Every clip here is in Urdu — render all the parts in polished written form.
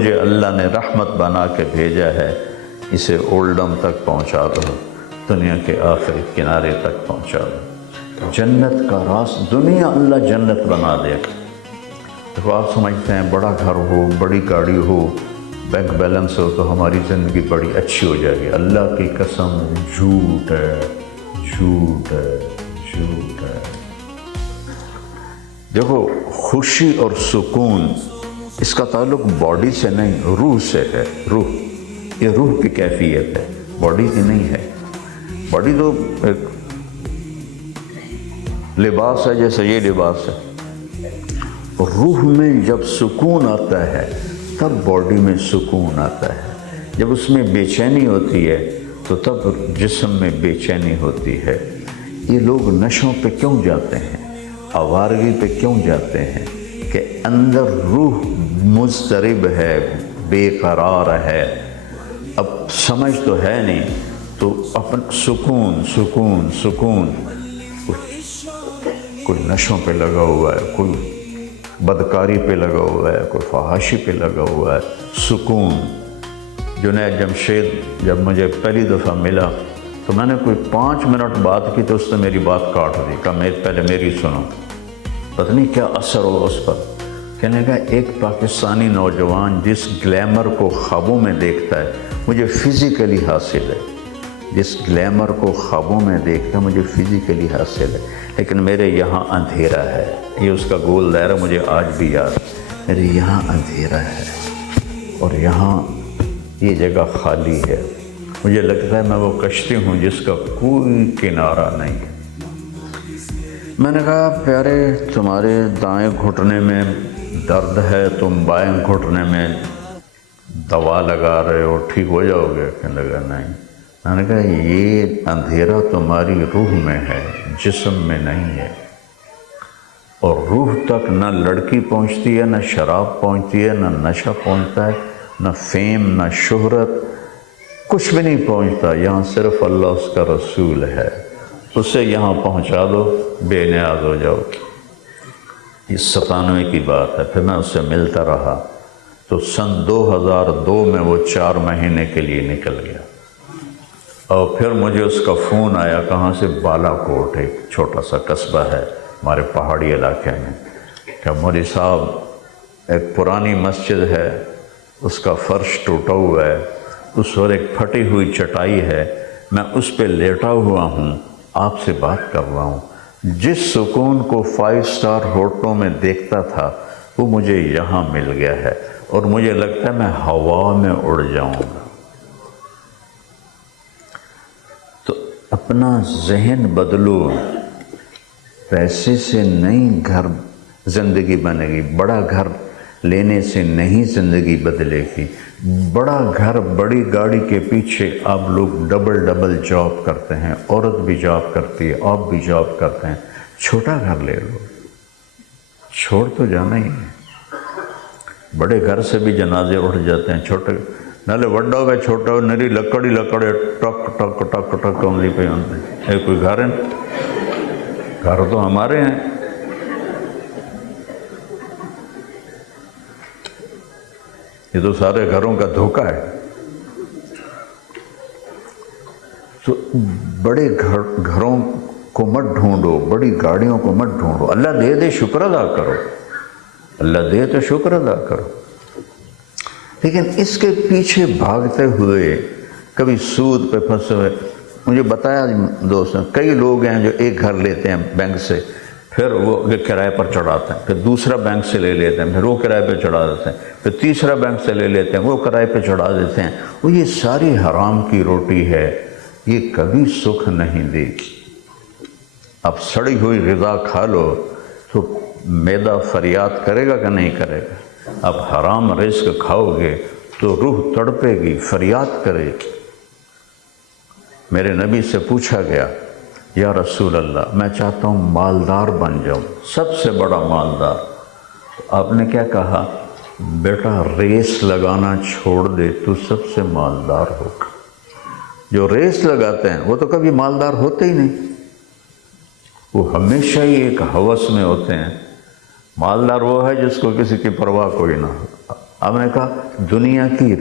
مجھے اللہ نے رحمت بنا کے بھیجا ہے، اسے اولڈم تک پہنچا دو، دنیا کے آخری کنارے تک پہنچا دو۔ جنت کا راستہ، دنیا اللہ جنت بنا دے گا۔ دیکھو آپ سمجھتے ہیں بڑا گھر ہو، بڑی گاڑی ہو، بینک بیلنس ہو تو ہماری زندگی بڑی اچھی ہو جائے گی۔ اللہ کی قسم جھوٹ ہے، جھوٹ ہے، جھوٹ ہے۔ دیکھو خوشی اور سکون اس کا تعلق باڈی سے نہیں، روح سے ہے۔ روح، یہ روح کی کیفیت ہے، باڈی کی نہیں ہے۔ باڈی تو ایک لباس ہے، جیسے یہ لباس ہے۔ روح میں جب سکون آتا ہے تب باڈی میں سکون آتا ہے۔ جب اس میں بے چینی ہوتی ہے تو تب جسم میں بے چینی ہوتی ہے۔ یہ لوگ نشوں پہ کیوں جاتے ہیں، آوارگی پہ کیوں جاتے ہیں؟ کہ اندر روح مضطرب ہے، بے قرار ہے، اب سمجھ تو ہے نہیں، تو اپنا سکون سکون سکون، کوئی نشوں پہ لگا ہوا ہے، کوئی بدکاری پہ لگا ہوا ہے، کوئی فحاشی پہ لگا ہوا ہے۔ سکون۔ جنید جمشید جب مجھے پہلی دفعہ ملا تو میں نے کوئی 5 منٹ بات کی تو اس نے میری بات کاٹ دی، کہا پہلے میری سنو۔ پتہ نہیں کیا اثر ہوا اس پر۔ کہنے کا ایک پاکستانی نوجوان جس گلیمر کو خوابوں میں دیکھتا ہے مجھے فزیکلی حاصل ہے، جس گلیمر کو خوابوں میں دیکھتا ہے مجھے فزیکلی حاصل ہے، لیکن میرے یہاں اندھیرا ہے۔ یہ اس کا گول دائرہ مجھے آج بھی یاد، میرے یہاں اندھیرا ہے اور یہاں یہ جگہ خالی ہے۔ مجھے لگتا ہے میں وہ کشتی ہوں جس کا کوئی کنارہ نہیں ہے۔ میں نے کہا پیارے تمہارے دائیں گھٹنے میں درد ہے، تم بائیں گھٹنے میں دوا لگا رہے ہو، ٹھیک ہو جاؤ گے؟ کہنے لگا نہیں۔ میں نے کہا یہ اندھیرا تمہاری روح میں ہے، جسم میں نہیں ہے، اور روح تک نہ لڑکی پہنچتی ہے، نہ شراب پہنچتی ہے، نہ نشہ پہنچتا ہے، نہ فیم، نہ شہرت، کچھ بھی نہیں پہنچتا۔ یہاں صرف اللہ اس کا رسول ہے، اسے یہاں پہنچا دو، بے نیاز ہو جاؤ۔ یہ 97 کی بات ہے۔ پھر میں اس سے ملتا رہا تو سن 2002 میں وہ 4 مہینے کے لیے نکل گیا، اور پھر مجھے اس کا فون آیا، کہاں سے؟ بالا کوٹ، ایک چھوٹا سا قصبہ ہے ہمارے پہاڑی علاقے میں، کہ مولوی صاحب ایک پرانی مسجد ہے، اس کا فرش ٹوٹا ہوا ہے، اس پر ایک پھٹی ہوئی چٹائی ہے، میں اس پہ لیٹا ہوا ہوں، آپ سے بات کر رہا ہوں۔ جس سکون کو 5 سٹار ہوٹلوں میں دیکھتا تھا وہ مجھے یہاں مل گیا ہے، اور مجھے لگتا ہے میں ہوا میں اڑ جاؤں گا۔ تو اپنا ذہن بدلو، پیسے سے نہیں گھر زندگی بنے گی، بڑا گھر لینے سے نہیں زندگی بدلے گی۔ بڑا گھر، بڑی گاڑی کے پیچھے آپ لوگ ڈبل جاب کرتے ہیں، عورت بھی جاب کرتی ہے، آپ بھی جاب کرتے ہیں۔ چھوٹا گھر لے لو، چھوڑ تو جانا ہی ہے۔ بڑے گھر سے بھی جنازے اٹھ جاتے ہیں، چھوٹے نالے وڈا ہو گئے، چھوٹا ہو نری لکڑی ٹک ٹک ٹک ٹک کملی پہ ہوتے ہیں۔ یہ کوئی گھر ہے؟ گھر تو ہمارے ہیں۔ یہ تو سارے گھروں کا دھوکہ ہے۔ تو بڑے گھروں کو مت ڈھونڈو، بڑی گاڑیوں کو مت ڈھونڈو۔ اللہ دے دے شکر ادا کرو، اللہ دے تو شکر ادا کرو، لیکن اس کے پیچھے بھاگتے ہوئے کبھی سود پہ پھنسے ہوئے۔ مجھے بتایا دوست نے، کئی لوگ ہیں جو ایک گھر لیتے ہیں بینک سے، پھر وہ کرائے پر چڑھاتے ہیں، پھر دوسرا بینک سے لے لیتے ہیں، پھر وہ کرائے پہ چڑھا دیتے ہیں، پھر تیسرا بینک سے لے لیتے ہیں، وہ کرائے پہ چڑھا دیتے ہیں۔ وہ یہ ساری حرام کی روٹی ہے، یہ کبھی سکھ نہیں دے گی۔ اب سڑی ہوئی غذا کھا لو تو معدہ فریاد کرے گا کہ نہیں کرے گا؟ اب حرام رزق کھاؤ گے تو روح تڑپے گی، فریاد کرے گی۔ میرے نبی سے پوچھا گیا، یا رسول اللہ میں چاہتا ہوں مالدار بن جاؤں، سب سے بڑا مالدار۔ آپ نے کیا کہا؟ بیٹا ریس لگانا چھوڑ دے تو سب سے مالدار ہوگا۔ جو ریس لگاتے ہیں وہ تو کبھی مالدار ہوتے ہی نہیں، وہ ہمیشہ ہی ایک ہوس میں ہوتے ہیں۔ مالدار وہ ہے جس کو کسی کی پرواہ کوئی نہ ہو۔ آپ نے کہا دنیا کی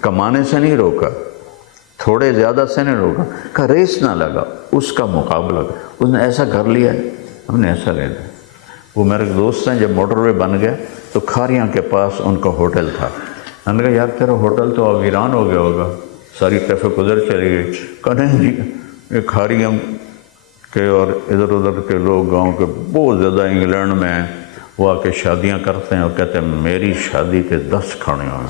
کمانے سے نہیں روکا، تھوڑے زیادہ سے نہیں روکا، کہا ریس نہ لگا، اس کا مقابلہ اس نے ایسا کر لیا ہے، ہم نے ایسا لے لیا۔ وہ میرے دوست ہیں، جب موٹر وے بن گیا تو کھاریاں کے پاس ان کا ہوٹل تھا، میں نے کہا یار تیرا ہوٹل تو اب ویران ہو گیا ہوگا، ساری ٹریفک ادھر چلی گئی۔ کہا نہیں جی، یہ کھاریاں کے اور ادھر ادھر کے لوگ گاؤں کے بہت زیادہ انگلینڈ میں ہیں، وہ آ کے شادیاں کرتے ہیں اور کہتے ہیں میری شادی کے 10 کھانے ہیں،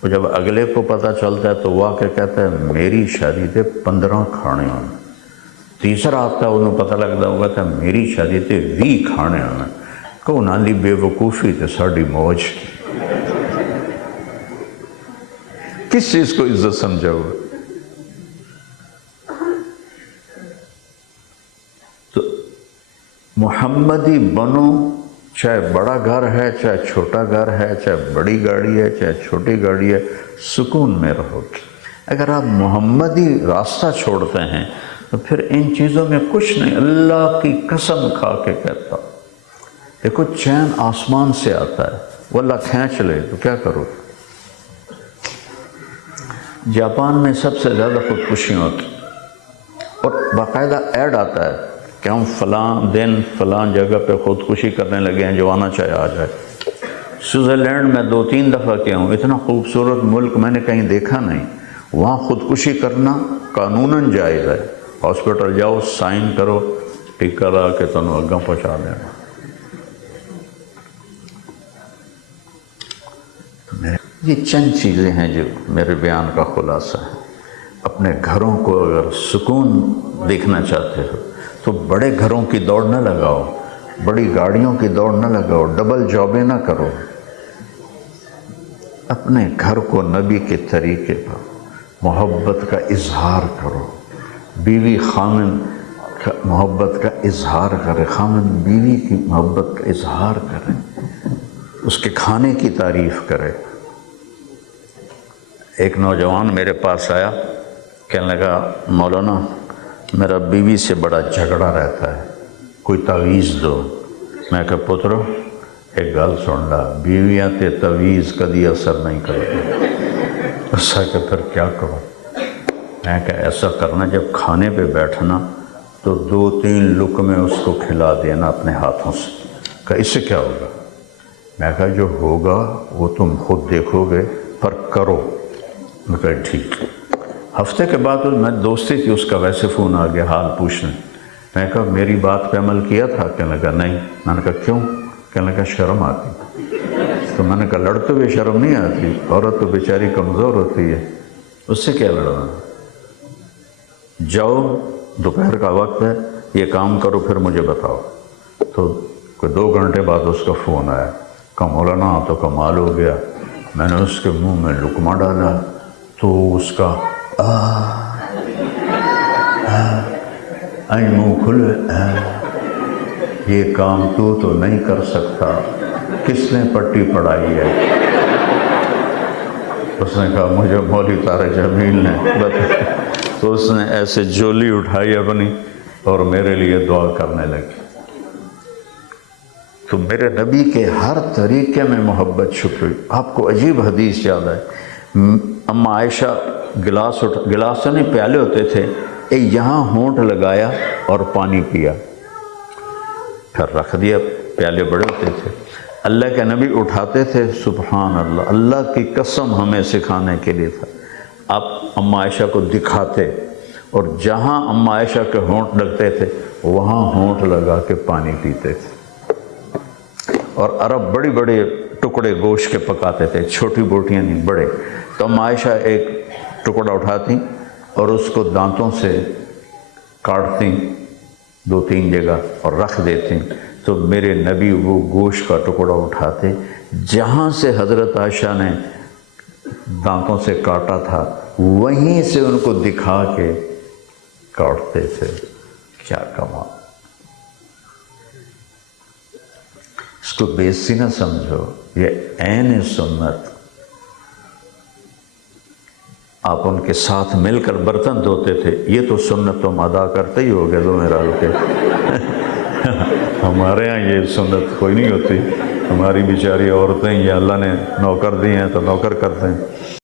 اور جب اگلے کو پتہ چلتا ہے تو وہ آ کے کہتا ہے میری شادی کے 15 کھانے ہیں، تیسرا آتا ہے انہوں پتہ لگتا ہوگا کہ میری شادی تے 20 کھانے ہیں، کہ انہاں دی بے وقوفی تے ساڑی موج کس چیز کو عزت سمجھا ہوا؟ تو محمدی بنو، چاہے بڑا گھر ہے چاہے چھوٹا گھر ہے، چاہے بڑی گاڑی ہے چاہے چھوٹی گاڑی ہے، سکون میں رہو گے۔ اگر آپ محمدی راستہ چھوڑتے ہیں تو پھر ان چیزوں میں کچھ نہیں، اللہ کی قسم کھا کے کہتا ہوں۔ دیکھو چین آسمان سے آتا ہے، وہ اللہ کھینچ لے تو کیا کرو؟ جاپان میں سب سے زیادہ خودکشیاں ہوتی اور باقاعدہ ایڈ آتا ہے کہ ہم فلاں دن فلاں جگہ پہ خودکشی کرنے لگے ہیں، جو آنا چاہے آ جائے۔ سوئٹزرلینڈ میں 2-3 دفعہ کیا ہوں، اتنا خوبصورت ملک میں نے کہیں دیکھا نہیں، وہاں خودکشی کرنا قانوناً جائز ہے۔ ہاسپٹل جاؤ، سائن کرو، ٹکا لا کے تنوں اگاں پہنچا دینا۔ یہ چند چیزیں ہیں جو میرے بیان کا خلاصہ ہے۔ اپنے گھروں کو اگر سکون دیکھنا چاہتے ہو تو بڑے گھروں کی دوڑ نہ لگاؤ، بڑی گاڑیوں کی دوڑ نہ لگاؤ، ڈبل جابیں نہ کرو۔ اپنے گھر کو نبی کے طریقے پر محبت کا اظہار کرو، بیوی خامن محبت کا اظہار کرے، خامن بیوی کی محبت کا اظہار کرے، اس کے کھانے کی تعریف کرے۔ ایک نوجوان میرے پاس آیا، کہنے لگا مولانا میرا بیوی سے بڑا جھگڑا رہتا ہے، کوئی تعویذ دو۔ میں کہا پترو ایک گل سن لا، بیویاں تے تعویذ کدی اثر نہیں کرتی۔ اس کہ پھر کیا کروں؟ میں کہا ایسا کرنا، جب کھانے پہ بیٹھنا تو 2-3 لقمے اس کو کھلا دینا اپنے ہاتھوں سے۔ کہا اس سے کیا ہوگا؟ میں کہا جو ہوگا وہ تم خود دیکھو گے، پر کرو۔ میں کہا ٹھیک۔ ہفتے کے بعد میں دوستی تھی اس کا، ویسے فون آ گیا حال پوچھنے۔ میں کہا میری بات پہ عمل کیا تھا؟ کہنے لگا نہیں۔ میں نے کہا کیوں؟ کہنے لگا شرم آتی۔ تو میں نے کہا لڑتے ہوئے شرم نہیں آتی، عورت تو بیچاری کمزور ہوتی ہے، اس سے کیا لڑنا؟ جاؤ دوپہر کا وقت ہے، یہ کام کرو پھر مجھے بتاؤ۔ تو کوئی 2 گھنٹے بعد اس کا فون آیا، کہا مولانا تو کمال ہو گیا، میں نے اس کے منہ میں لقمہ ڈالا تو اس کا منہ کھلے، یہ کام تو نہیں کر سکتا، کس نے پٹی پڑھائی ہے؟ اس نے کہا مجھے مولوی طارق جمیل نے بتایا۔ تو اس نے ایسے جولی اٹھائی اپنی اور میرے لیے دعا کرنے لگی۔ تو میرے نبی کے ہر طریقے میں محبت چھپی۔ آپ کو عجیب حدیث یاد ہے، اما عائشہ گلاس سے نہیں پیالے ہوتے تھے، یہاں ہونٹ لگایا اور پانی پیا، پھر رکھ دیا، پیالے بڑے ہوتے تھے۔ اللہ کے نبی اٹھاتے تھے، سبحان اللہ، اللہ کی قسم ہمیں سکھانے کے لیے تھا۔ آپ اما عائشہ کو دکھاتے اور جہاں اما عائشہ کے ہونٹ لگتے تھے وہاں ہونٹ لگا کے پانی پیتے تھے۔ اور عرب بڑی بڑے ٹکڑے گوشت کے پکاتے تھے، چھوٹی بوٹیاں نہیں، بڑے۔ تو اما عائشہ ایک ٹکڑا اٹھاتی اور اس کو دانتوں سے کاٹتی 2-3 جگہ اور رکھ دیتی، تو میرے نبی وہ گوشت کا ٹکڑا اٹھاتے، جہاں سے حضرت عائشہ نے دانتوں سے کاٹا تھا وہیں سے ان کو دکھا کے کاٹتے تھے۔ کیا کمال! اس کو بے عزتی نہ سمجھو، یہ عین سنت۔ آپ ان کے ساتھ مل کر برتن دھوتے تھے، یہ تو سنت تم ادا کرتے ہی ہوگے دو میرا کے۔ ہمارے ہاں یہ سنت کوئی نہیں ہوتی، ہماری بیچاری عورتیں یہ اللہ نے نوکر دی ہیں تو نوکر کرتے ہیں.